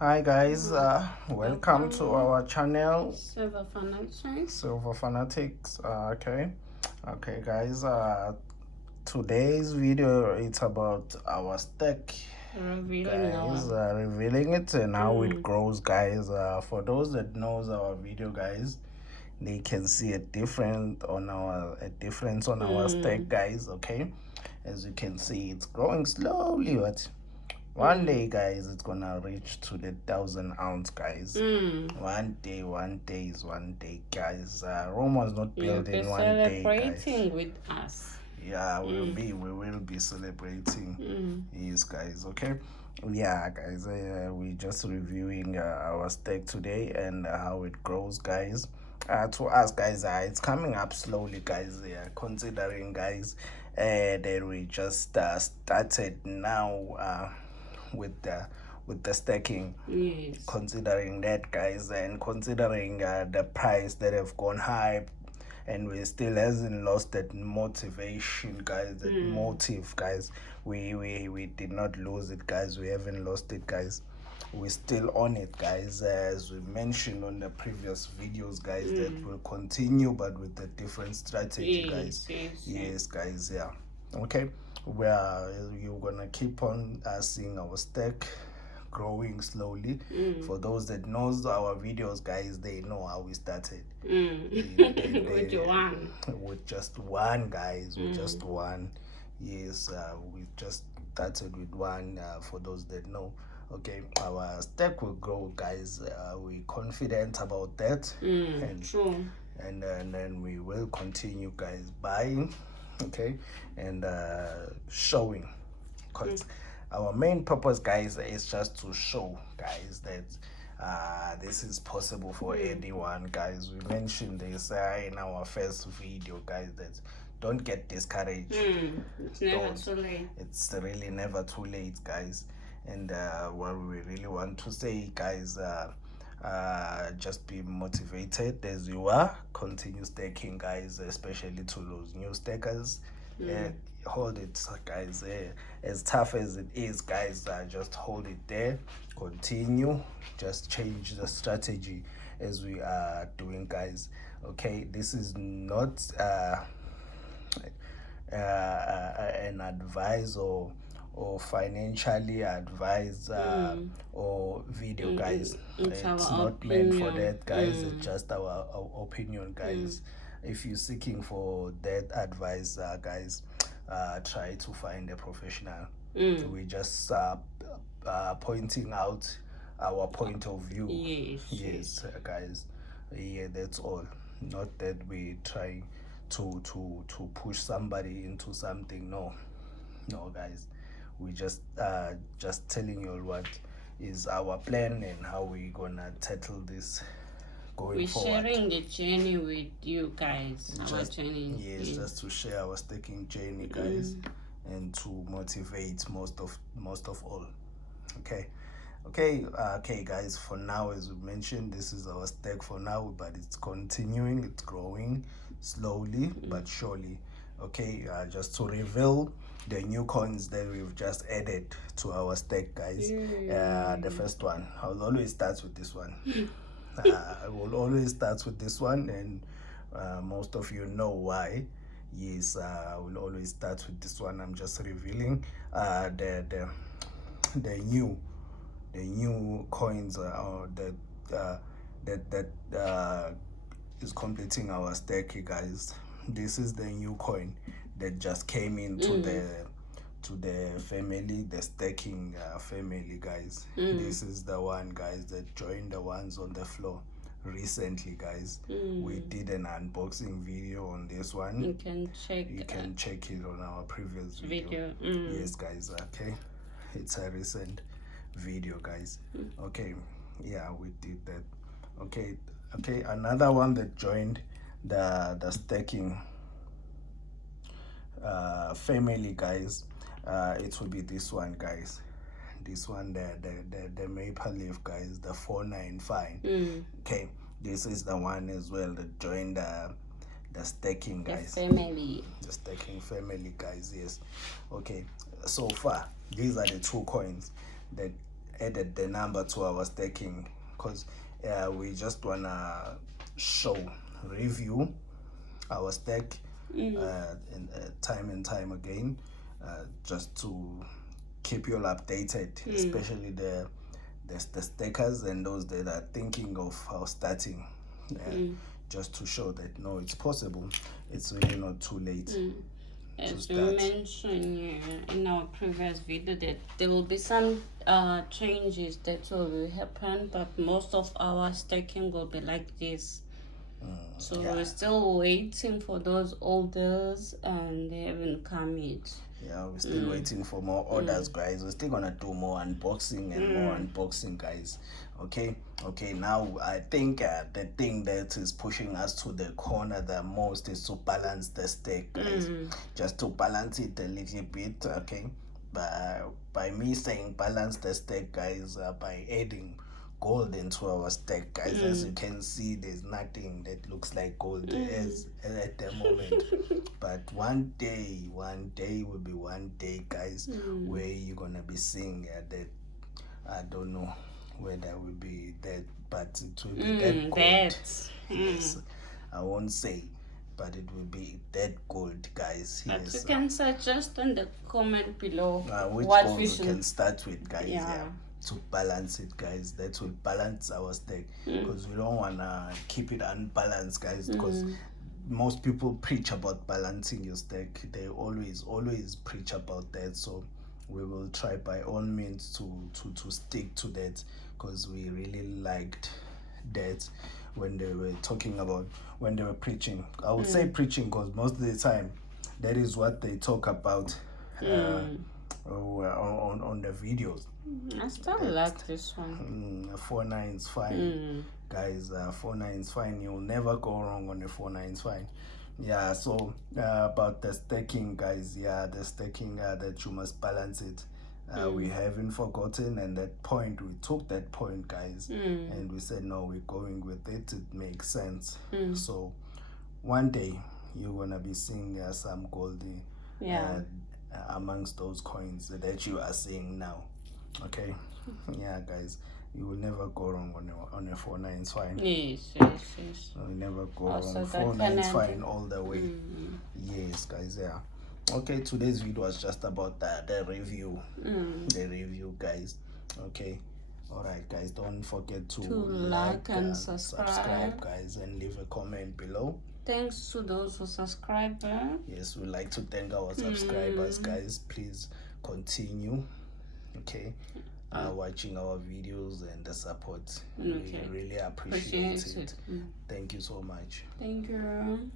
Hi guys, welcome to our channel, Silver Fanatics. Silver Fanatics. Okay guys, today's video it's about our stack, Revealing guys, our revealing it and how it grows, guys. For those that knows our video, guys, they can see a difference on our stack, guys. Okay, as you can see, it's growing slowly, but one day, guys, it's gonna reach to the 1,000 ounce, guys. One day is one day, guys. Rome was not You'll built be in one day, guys. celebrating with us. Yeah, we will be celebrating. Yes, guys. Okay. Yeah, guys. We just reviewing our steak today and how it grows, guys. To us, guys, it's coming up slowly, guys. Yeah, considering, guys, that we just started now. With the stacking, Yes. considering that, guys, and considering the price that have gone high, and we still hasn't lost that motivation, guys, that motive, guys. We did not lose it, guys. We haven't lost it, guys. We're still on it, guys, as we mentioned on the previous videos, guys, that will continue but with a different strategy, guys. Yes, guys. Yeah. Okay, where you're gonna keep on seeing our stack growing slowly. For those that knows our videos, guys, they know how we started. With one. With just one, guys. With just one. Yes, we just started with one. For those that know, okay, our stack will grow, guys. We're confident about that. True. And then we will continue, guys, buying, okay, and showing, because our main purpose, guys, is just to show, guys, that this is possible for anyone, guys. We mentioned this in our first video, guys, that don't get discouraged. It's never too late. It's really never too late, guys. And what we really want to say, guys, just be motivated as you are. Continue staking, guys, especially to those new stakers. Hold it, guys. As tough as it is, guys, just hold it there. Continue. Just change the strategy as we are doing, guys. Okay, this is not an advice or financially advised or video, guys. It's not meant for that, guys. It's just our opinion, guys. If you're seeking for that advice, guys, try to find a professional. We just pointing out our point of view. Yes, guys. Yeah, that's all. Not that we try to push somebody into something. No, guys. We just telling you all what is our plan and how we gonna tackle this going forward. We're sharing the journey with you guys. Our journey. Yes, just to share our staking journey, guys, and to motivate most of all. Okay, guys. For now, as we mentioned, this is our stack for now, but it's continuing. It's growing slowly but surely. Okay, just to reveal the new coins that we've just added to our stack, guys. The first one, I'll always start with this one. I will always start with this one, and most of you know why. Yes, I will always start with this one. I'm just revealing the new coins that is completing our stack, guys. This is the new coin that just came into the family, the staking family, guys. This is the one, guys, that joined the ones on the floor recently, guys. We did an unboxing video on this one. You can check it on our previous video. Yes, guys. Okay, it's a recent video, guys. Okay, yeah, we did that. Okay, another one that joined the staking family, guys, it will be this one, guys. This one, the maple leaf, guys, the 495. Okay, this is the one as well that joined the staking, guys. The staking family, guys. Yes. Okay, so far these are the two coins that added the number to our staking because we just wanna review our stake time and time again, just to keep you all updated, especially the stakers and those that are thinking of starting, just to show that no, it's possible. It's really not too late. As we mentioned in our previous video, that there will be some changes that will happen, but most of our staking will be like this. So we're still waiting for those orders, and they haven't come yet. Yeah, we're still waiting for more orders, guys. We're still gonna do more unboxing and more unboxing, guys. Okay, now I think the thing that is pushing us to the corner the most is to balance the stake, guys. Just to balance it a little bit, okay? By me saying balance the stake, guys, by adding gold into our stake, guys. As you can see, there's nothing that looks like gold as at the moment. But one day will be one day, guys, where you're gonna be seeing that. I don't know whether it will be that, but it will be that gold. Yes, I won't say, but it will be that gold, guys. But you can suggest in the comment below which gold we can start with, guys. To balance it, guys. That will balance our stake, because we don't want to keep it unbalanced, guys, because most people preach about balancing your stake. They always preach about that. So we will try by all means to stick to that, because we really liked that when they were talking about, when they were preaching. I would say preaching, because most of the time that is what they talk about on the videos. I still like this one. 4-9 is fine, guys. 4-9 is fine. You'll never go wrong on the 4-9 is fine. Yeah, so about the staking, guys. Yeah, the staking, that you must balance it. We haven't forgotten, and that point, we took that point, guys, and we said no, we're going with it. It makes sense. So one day you're gonna be seeing some gold amongst those coins that you are seeing now. Okay, yeah, guys, you will never go wrong on a 4-9 is fine. Yes. You will never go wrong. 4-9 is fine all the way. Yes, guys. Yeah. Okay, today's video was just about the review. The review, guys. Okay. All right, guys. Don't forget to like and subscribe, guys, and leave a comment below. Thanks to those who subscribe. Yes, we'd like to thank our subscribers, guys. Please continue. Okay, watching our videos and the support. We really appreciate it. Thank you so much. Thank you.